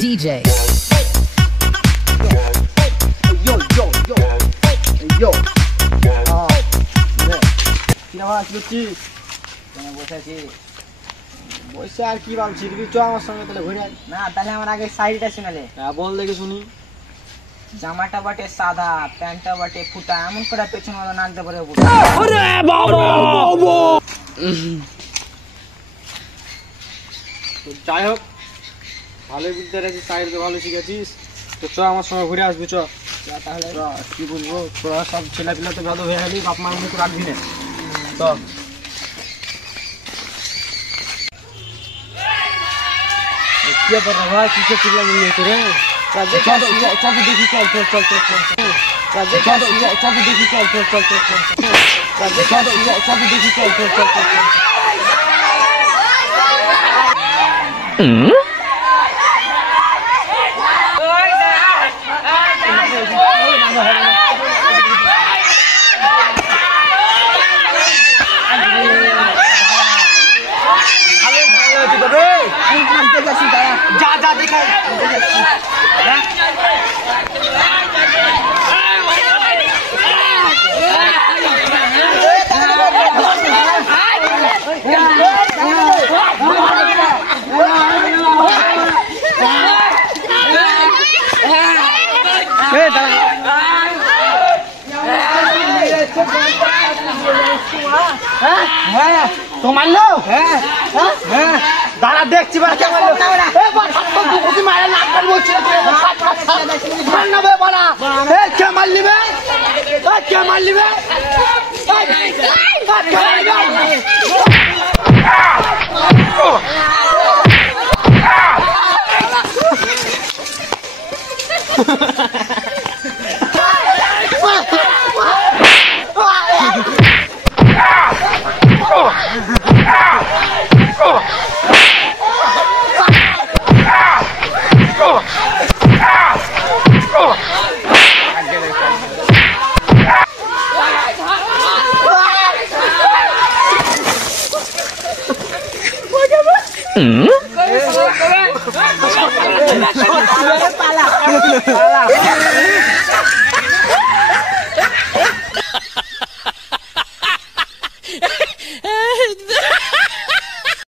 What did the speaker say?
DJ. Yo, yo, yo. Yo. বসে আর কি ভাবছি তুই চ আমার সঙ্গে তাহলে ঘুরে আয়। না তাহলে আমার আগে সাইডটা শুনালে হ্যাঁ বল দেখে শুনি। জামাটা বাটে সাদা, প্যান্টটা বাটে ফুটা, এমন করে পেছন ওরা নাক দেবো রে। তো যাই হোক ভালোই বুঝতে পেরেছিস, সাইডে ভালো শিখেছিস। তো চ আমার সঙ্গে ঘুরে আসবি চ। তাহলে চ, কি বলবো তোরা সব ছেলেপিলা তো ভালো হয়ে গেলি, বাপ মার মুখ রাখবি না। চ কি ব্যাপার রে ভাই, কিসে চিল্লা মিলিয়ে তোরে? চল দেখি, চল চল চল চল চল চল দেখি, চল চল চল চল চল চল দেখি, চল চল চল চল চল। যা যা দেখা তোমার লো। হ্যাঁ হ্যাঁ দাঁড়া দেখছি কে মার নিবে, কে মার নিবে। পালা